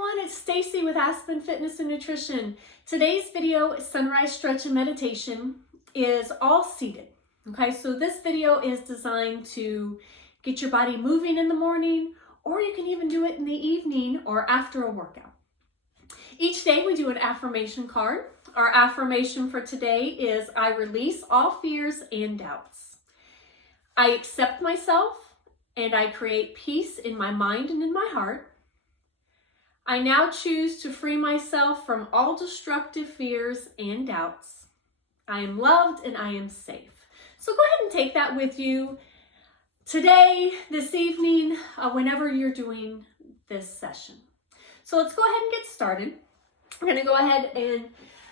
everyone, it's Stacie with Aspen Fitness and Nutrition. Today's video, Sunrise Stretch and Meditation, is all seated. Okay, so this video is designed to get your body moving in the morning, or you can even do it in the evening or after a workout. Each day we do an affirmation card. Our affirmation for today is, I release all fears and doubts. I accept myself and I create peace in my mind and in my heart. I now choose to free myself from all destructive fears and doubts. I am loved and I am safe. So go ahead and take that with you today, this evening, whenever you're doing this session. So let's go ahead and get started. I'm going to go ahead and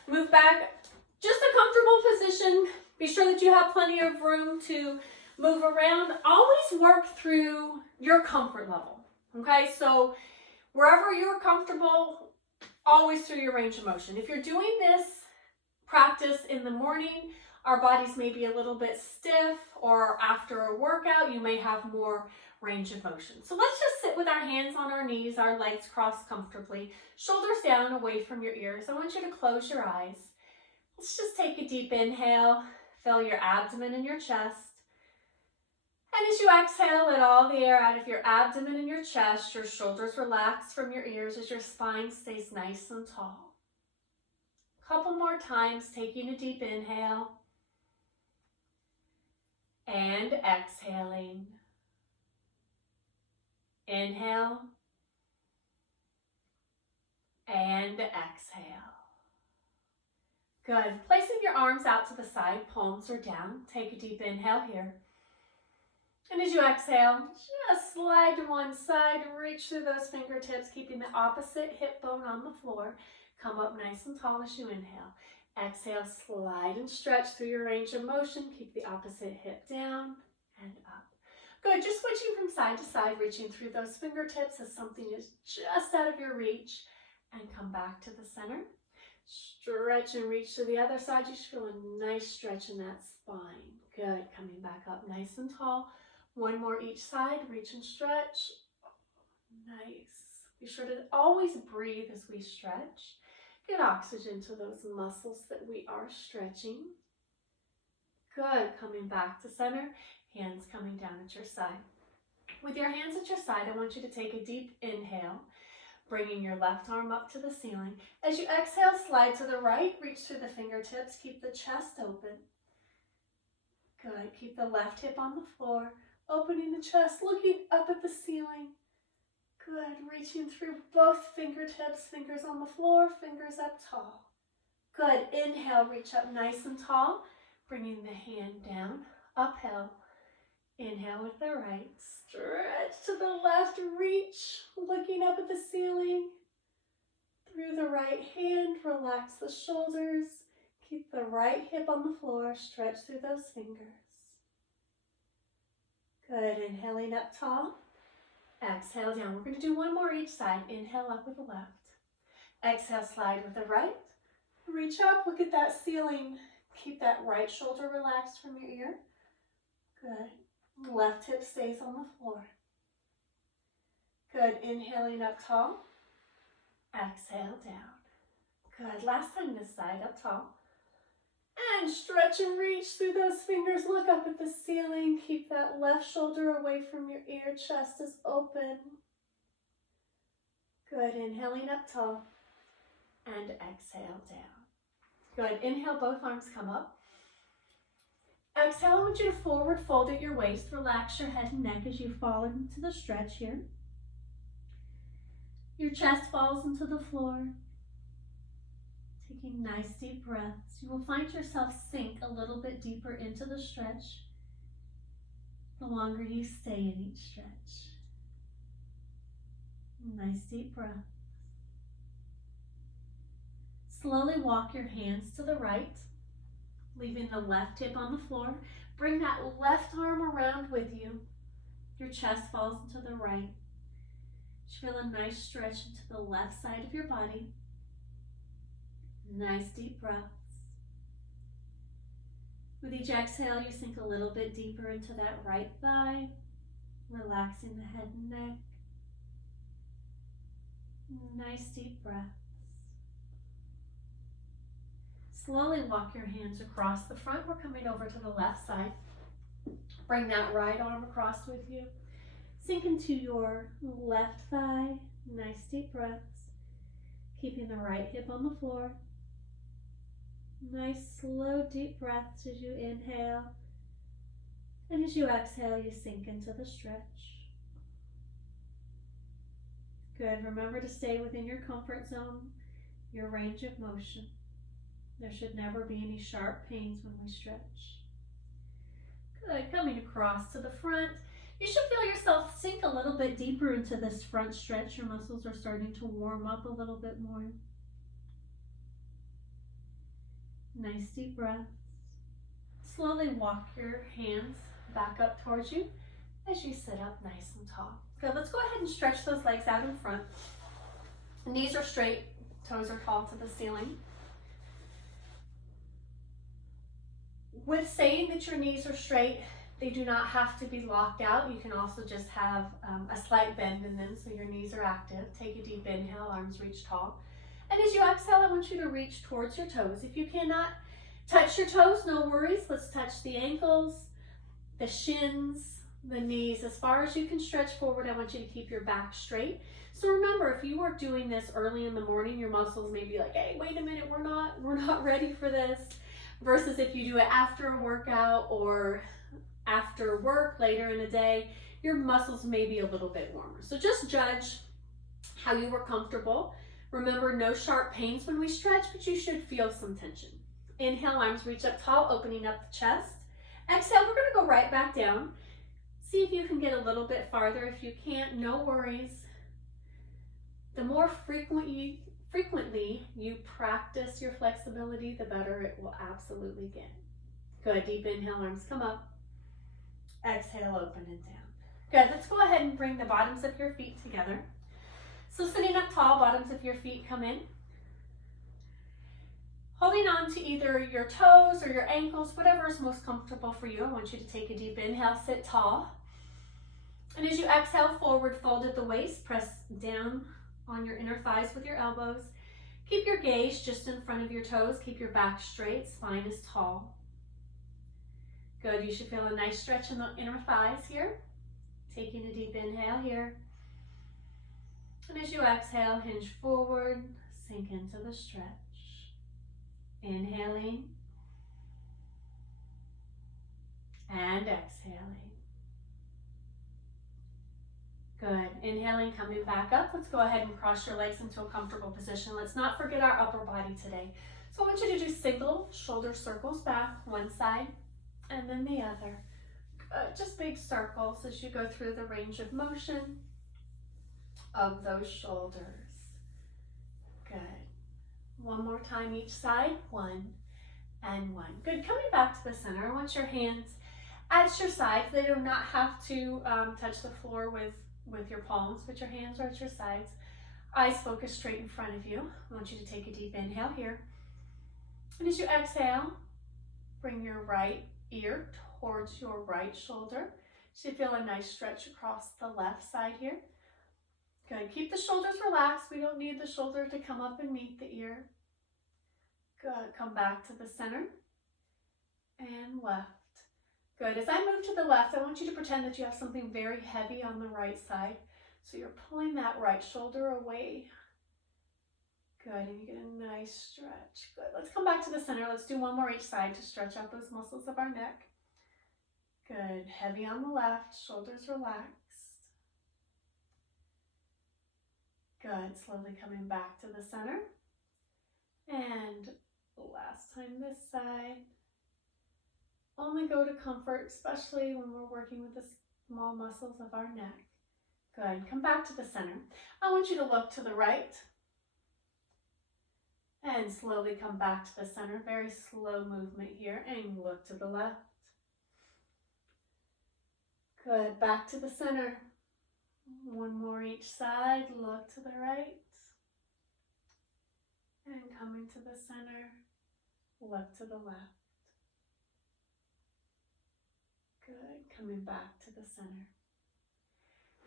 move back, just a comfortable position. Be sure that you have plenty of room to move around. Always work through your comfort level. Okay, so wherever you're comfortable, always through your range of motion. If you're doing this practice in the morning, our bodies may be a little bit stiff, or after a workout, you may have more range of motion. So let's just sit with our hands on our knees, our legs crossed comfortably, shoulders down away from your ears. I want you to close your eyes. Let's just take a deep inhale, fill your abdomen and your chest. And as you exhale, let all the air out of your abdomen and your chest. Your shoulders relax from your ears as your spine stays nice and tall. A couple more times, taking a deep inhale and exhaling. Inhale and exhale. Good. Placing your arms out to the side, palms are down. Take a deep inhale here. And as you exhale, just slide to one side, reach through those fingertips, keeping the opposite hip bone on the floor. Come up nice and tall as you inhale. Exhale, slide and stretch through your range of motion. Keep the opposite hip down and up. Good, just switching from side to side, reaching through those fingertips as something is just out of your reach. And come back to the center. Stretch and reach to the other side. You should feel a nice stretch in that spine. Good, coming back up nice and tall. One more each side, reach and stretch. Nice. Be sure to always breathe as we stretch. Get oxygen to those muscles that we are stretching. Good, coming back to center, hands coming down at your side. With your hands at your side, I want you to take a deep inhale, bringing your left arm up to the ceiling. As you exhale, slide to the right, reach through the fingertips, keep the chest open. Good, keep the left hip on the floor. Opening the chest, looking up at the ceiling. Good, reaching through both fingertips, fingers on the floor, fingers up tall. Good, inhale, reach up nice and tall, bringing the hand down, uphill. Inhale with the right, stretch to the left, reach, looking up at the ceiling. Through the right hand, relax the shoulders. Keep the right hip on the floor, stretch through those fingers. Good, inhaling up tall, exhale down. We're going to do one more each side. Inhale up with the left. Exhale, slide with the right. Reach up, look at that ceiling. Keep that right shoulder relaxed from your ear. Good. Left hip stays on the floor. Good, inhaling up tall. Exhale down. Good, last time this side, up tall. And stretch and reach through those fingers. Look up at the ceiling. Keep that left shoulder away from your ear. Chest is open. Good. Inhaling up tall. And exhale down. Good. Inhale, both arms come up. Exhale, I want you to forward fold at your waist. Relax your head and neck as you fall into the stretch here. Your chest falls into the floor. Taking nice deep breaths. You will find yourself sink a little bit deeper into the stretch the longer you stay in each stretch. Nice deep breath. Slowly walk your hands to the right, leaving the left hip on the floor. Bring that left arm around with you. Your chest falls into the right. Feel a nice stretch into the left side of your body. Nice deep breaths. With each exhale, you sink a little bit deeper into that right thigh, relaxing the head and neck. Nice deep breaths. Slowly walk your hands across the front. We're coming over to the left side. Bring that right arm across with you. Sink into your left thigh. Nice deep breaths. Keeping the right hip on the floor. Nice slow deep breaths as you inhale. And as you exhale, you sink into the stretch. Good. Remember to stay within your comfort zone, your range of motion. There should never be any sharp pains when we stretch. Good. Coming across to the front. You should feel yourself sink a little bit deeper into this front stretch. Your muscles are starting to warm up a little bit more. Nice deep breaths. Slowly walk your hands back up towards you as you sit up nice and tall. Good. Let's go ahead and stretch those legs out in front. Knees are straight, toes are tall to the ceiling. With saying that your knees are straight, they do not have to be locked out. You can also just have a slight bend in them so your knees are active. Take a deep inhale, arms reach tall. And as you exhale, I want you to reach towards your toes. If you cannot touch your toes, no worries. Let's touch the ankles, the shins, the knees. As far as you can stretch forward, I want you to keep your back straight. So remember, if you are doing this early in the morning, your muscles may be like, hey, wait a minute, we're not ready for this. Versus if you do it after a workout or after work later in the day, your muscles may be a little bit warmer. So just judge how you were comfortable. Remember, no sharp pains when we stretch, but you should feel some tension. Inhale, arms reach up tall, opening up the chest. Exhale, we're gonna go right back down. See if you can get a little bit farther. If you can't, no worries. The more frequently you practice your flexibility, the better it will absolutely get. Good, deep inhale, arms come up. Exhale, open and down. Good, let's go ahead and bring the bottoms of your feet together. So sitting up tall, bottoms of your feet come in. Holding on to either your toes or your ankles, whatever is most comfortable for you. I want you to take a deep inhale, sit tall. And as you exhale, forward fold at the waist, press down on your inner thighs with your elbows. Keep your gaze just in front of your toes. Keep your back straight, spine is tall. Good, you should feel a nice stretch in the inner thighs here. Taking a deep inhale here. And as you exhale, hinge forward, sink into the stretch. Inhaling and exhaling. Good. Inhaling, coming back up. Let's go ahead and cross your legs into a comfortable position. Let's not forget our upper body today. So I want you to do single shoulder circles back, one side and then the other. Just big circles as you go through the range of motion of those shoulders. Good. One more time each side. One and one. Good. Coming back to the center. I want your hands at your sides. They do not have to touch the floor with your palms, but your hands are at your sides. Eyes focus straight in front of you. I want you to take a deep inhale here. And as you exhale, bring your right ear towards your right shoulder. So you feel a nice stretch across the left side here. Good. Keep the shoulders relaxed. We don't need the shoulder to come up and meet the ear. Good. Come back to the center and left. Good. As I move to the left, I want you to pretend that you have something very heavy on the right side. So you're pulling that right shoulder away. Good. And you get a nice stretch. Good. Let's come back to the center. Let's do one more each side to stretch out those muscles of our neck. Good. Heavy on the left, shoulders relaxed. Good. Slowly coming back to the center. And last time this side. Only go to comfort, especially when we're working with the small muscles of our neck. Good. Come back to the center. I want you to look to the right. And slowly come back to the center. Very slow movement here. And look to the left. Good. Back to the center. One more each side. Look to the right. And coming to the center. Look to the left. Good. Coming back to the center.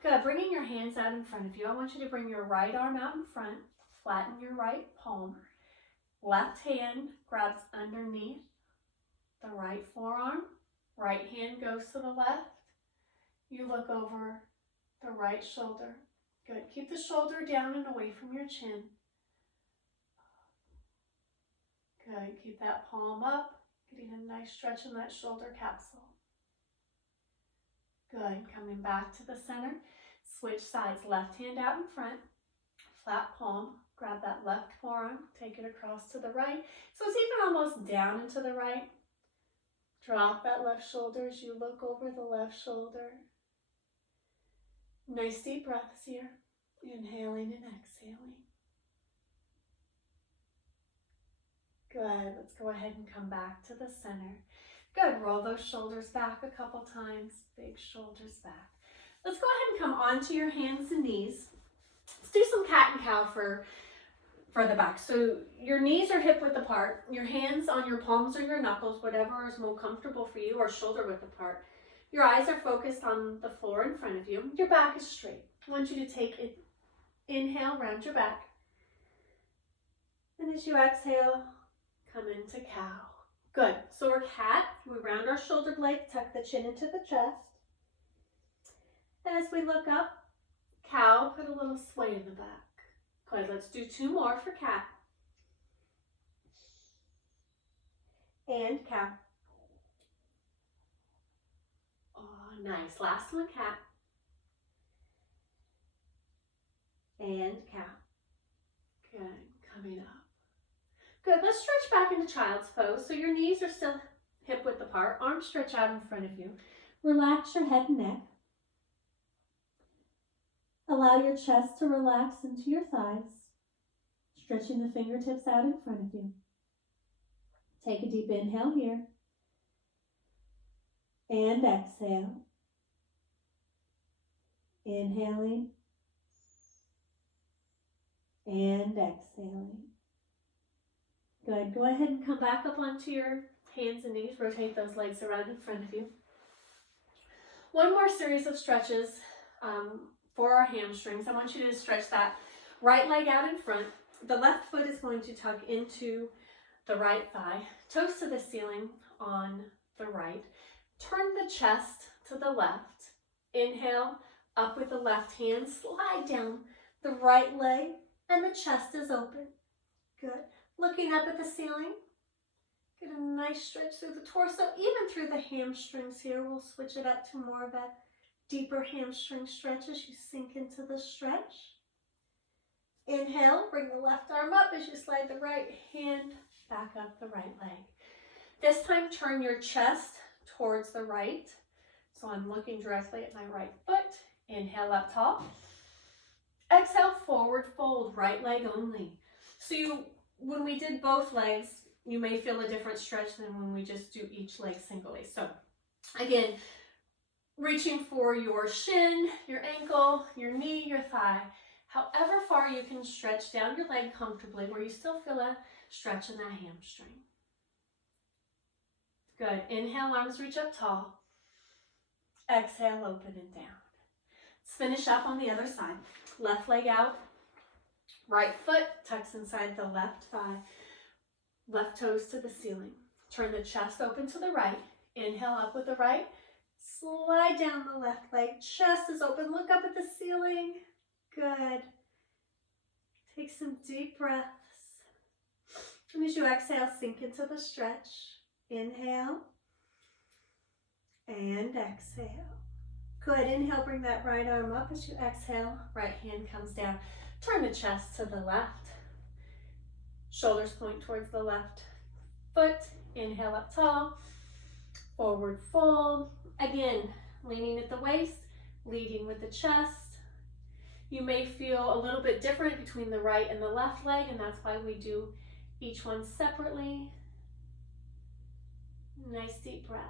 Good, bringing your hands out in front of you. I want you to bring your right arm out in front, flatten your right palm. Left hand grabs underneath the right forearm. Right hand goes to the left. You look over the right shoulder. Good, keep the shoulder down and away from your chin. Good, keep that palm up, getting a nice stretch in that shoulder capsule. Good, coming back to the center. Switch sides, left hand out in front, flat palm, grab that left forearm, take it across to the right. So it's even almost down and to the right. Drop that left shoulder as you look over the left shoulder. Nice deep breaths here. Inhaling and exhaling. Good, let's go ahead and come back to the center. Good, roll those shoulders back a couple times. Big shoulders back. Let's go ahead and come onto your hands and knees. Let's do some cat and cow for the back. So your knees are hip width apart. Your hands on your palms or your knuckles, whatever is more comfortable for you, or shoulder width apart. Your eyes are focused on the floor in front of you. Your back is straight. I want you to take an inhale, round your back. And as you exhale, come into cow. Good. So we're cat. We round our shoulder blades, tuck the chin into the chest. And as we look up, cow, put a little sway in the back. Good. Let's do two more for cat. And cow. Oh, nice. Last one, cat. And cow. Good. Coming up. Good, let's stretch back into child's pose. So your knees are still hip width apart, arms stretch out in front of you. Relax your head and neck. Allow your chest to relax into your thighs, stretching the fingertips out in front of you. Take a deep inhale here. And exhale. Inhaling. And exhaling. Good. Go ahead and come back up onto your hands and knees. Rotate those legs around in front of you. One more series of stretches for our hamstrings. I want you to stretch that right leg out in front. The left foot is going to tuck into the right thigh. Toes to the ceiling on the right. Turn the chest to the left. Inhale, up with the left hand. Slide down the right leg, and the chest is open. Good. Looking up at the ceiling. Get a nice stretch through the torso, even through the hamstrings here. We'll switch it up to more of that deeper hamstring stretch as you sink into the stretch. Inhale, bring the left arm up as you slide the right hand back up the right leg. This time, turn your chest towards the right. So I'm looking directly at my right foot. Inhale up tall. Exhale, forward fold, right leg only. So when we did both legs, you may feel a different stretch than when we just do each leg singly. So again, reaching for your shin, your ankle, your knee, your thigh, however far you can stretch down your leg comfortably where you still feel a stretch in that hamstring. Good. Inhale, arms reach up tall. Exhale, open and down. Let's finish up on the other side. Left leg out. Right foot tucks inside the left thigh. Left toes to the ceiling. Turn the chest open to the right. Inhale up with the right. Slide down the left leg. Chest is open. Look up at the ceiling. Good. Take some deep breaths. And as you exhale, sink into the stretch. Inhale. And exhale. Good. Inhale, bring that right arm up. As you exhale, right hand comes down. Turn the chest to the left. Shoulders point towards the left foot. Inhale up tall. Forward fold. Again, leaning at the waist, leading with the chest. You may feel a little bit different between the right and the left leg, and that's why we do each one separately. Nice deep breaths.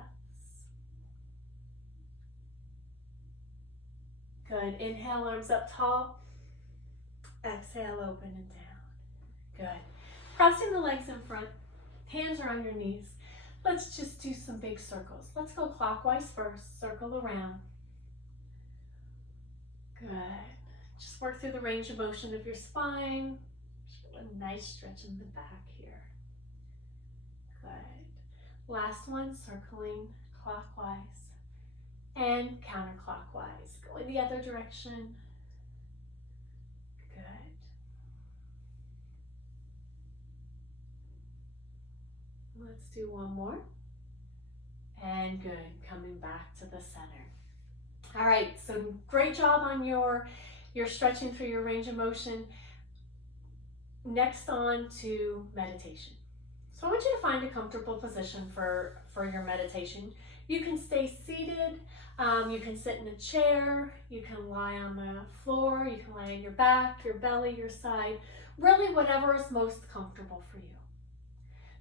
Good. Inhale, arms up tall. Exhale, open and down. Good. Crossing the legs in front. Hands are on your knees. Let's just do some big circles. Let's go clockwise first. Circle around. Just work through the range of motion of your spine. Just feel a nice stretch in the back here. Good. Last one, circling clockwise and counterclockwise. Going the other direction. Good. Let's do one more. And good, coming back to the center. All right, so great job on your stretching through your range of motion. Next on to meditation. So I want you to find a comfortable position for your meditation. You can stay seated, you can sit in a chair, you can lie on the floor, you can lie on your back, your belly, your side, really whatever is most comfortable for you.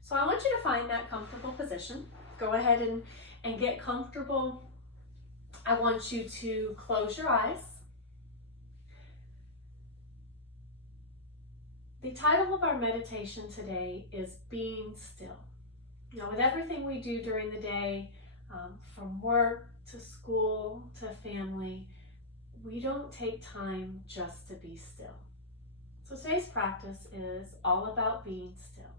So I want you to find that comfortable position. Go ahead and get comfortable. I want you to close your eyes. The title of our meditation today is Being Still. Now, with everything we do during the day, from work to school to family, we don't take time just to be still. So today's practice is all about being still.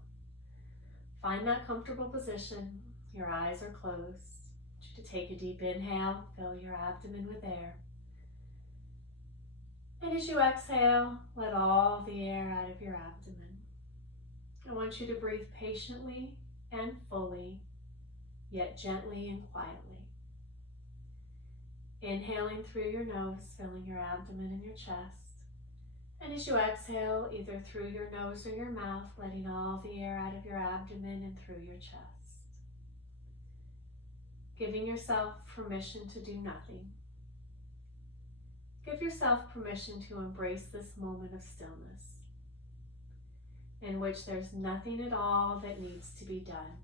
Find that comfortable position. Your eyes are closed. I want you to take a deep inhale, fill your abdomen with air. And as you exhale, let all the air out of your abdomen. I want you to breathe patiently and fully, yet gently and quietly. Inhaling through your nose, filling your abdomen and your chest. And as you exhale, either through your nose or your mouth, letting all the air out of your abdomen and through your chest. Giving yourself permission to do nothing. Give yourself permission to embrace this moment of stillness, in which there's nothing at all that needs to be done,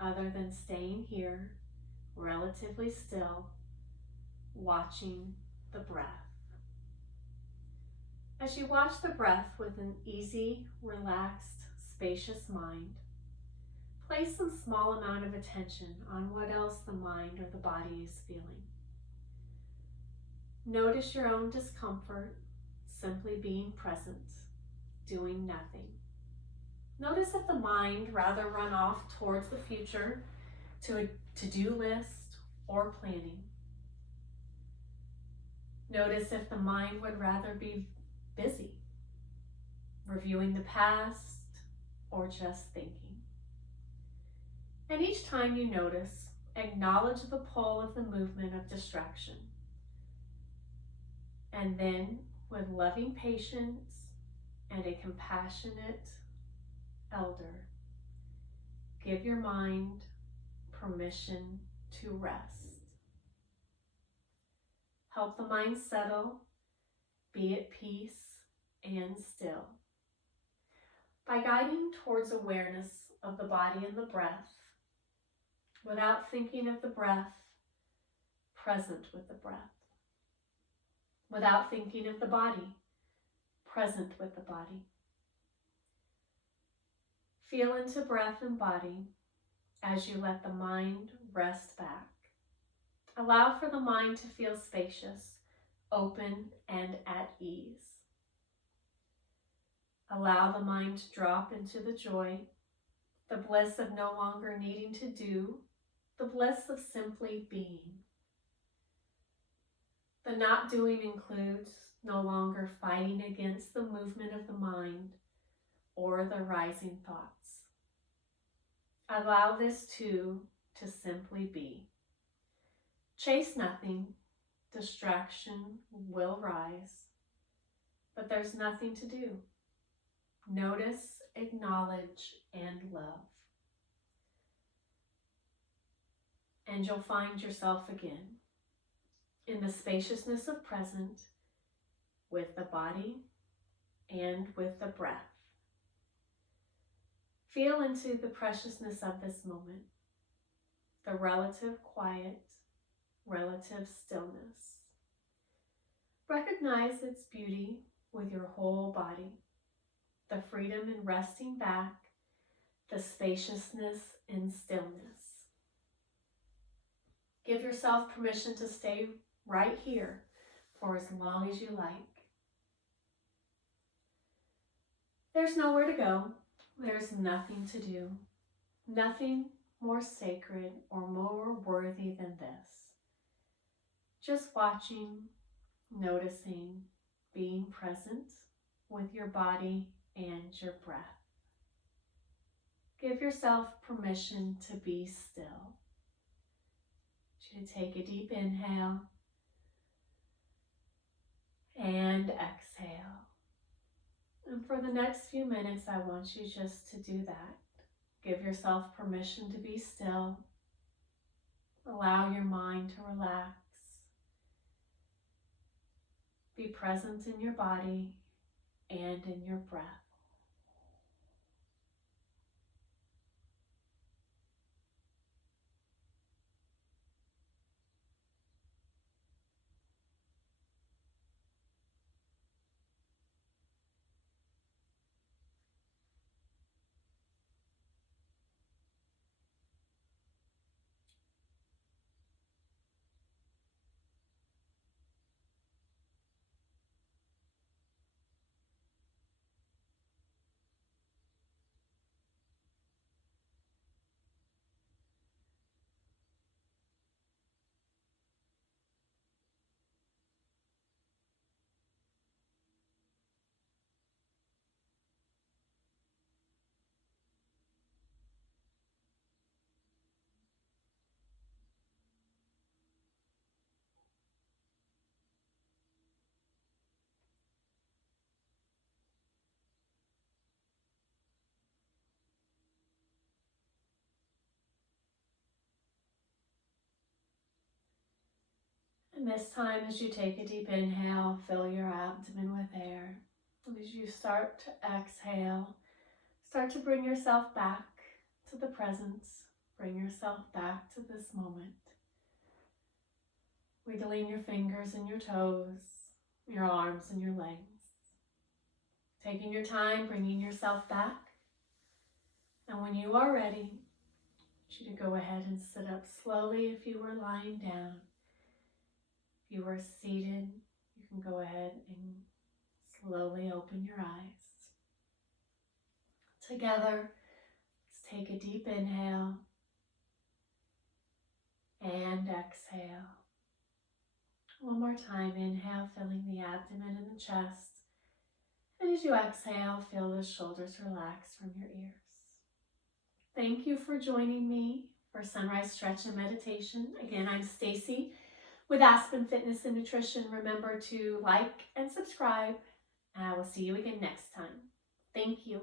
other than staying here, relatively still, watching the breath. As you watch the breath with an easy, relaxed, spacious mind, place some small amount of attention on what else the mind or the body is feeling. Notice your own discomfort, simply being present, doing nothing. Notice if the mind rather run off towards the future to a to-do list or planning. Notice if the mind would rather be busy, reviewing the past, or just thinking. And each time you notice, acknowledge the pull of the movement of distraction. And then, with loving patience and a compassionate elder, give your mind permission to rest. Help the mind settle, be at peace and still. By guiding towards awareness of the body and the breath, without thinking of the breath, present with the breath. Without thinking of the body, present with the body. Feel into breath and body as you let the mind rest back. Allow for the mind to feel spacious, open, and at ease. Allow the mind to drop into the joy, the bliss of no longer needing to do, the bliss of simply being. The not doing includes no longer fighting against the movement of the mind or the rising thoughts. Allow this too to simply be. Chase nothing, distraction will rise, but there's nothing to do. Notice, acknowledge, and love. And you'll find yourself again in the spaciousness of present with the body and with the breath. Feel into the preciousness of this moment, the relative quiet, relative stillness. Recognize its beauty with your whole body, the freedom in resting back, the spaciousness in stillness. Give yourself permission to stay right here for as long as you like. There's nowhere to go. There's nothing to do. Nothing more sacred or more worthy than this. Just watching, noticing, being present with your body and your breath. Give yourself permission to be still. I want you to take a deep inhale and exhale. And for the next few minutes, I want you just to do that. Give yourself permission to be still. Allow your mind to relax. Be present in your body and in your breath. And this time, as you take a deep inhale, fill your abdomen with air. And as you start to exhale, start to bring yourself back to the present. Bring yourself back to this moment. Wiggling your fingers and your toes, your arms and your legs. Taking your time, bringing yourself back. And when you are ready, I want you to go ahead and sit up slowly if you were lying down. If you were seated, you can go ahead and slowly open your eyes. Together, let's take a deep inhale and exhale. One more time, inhale, filling the abdomen and the chest. And as you exhale, feel the shoulders relax from your ears. Thank you for joining me for Sunrise Stretch and Meditation. Again, I'm Stacie with Aspen Fitness and Nutrition. Remember to like and subscribe, and I will see you again next time. Thank you.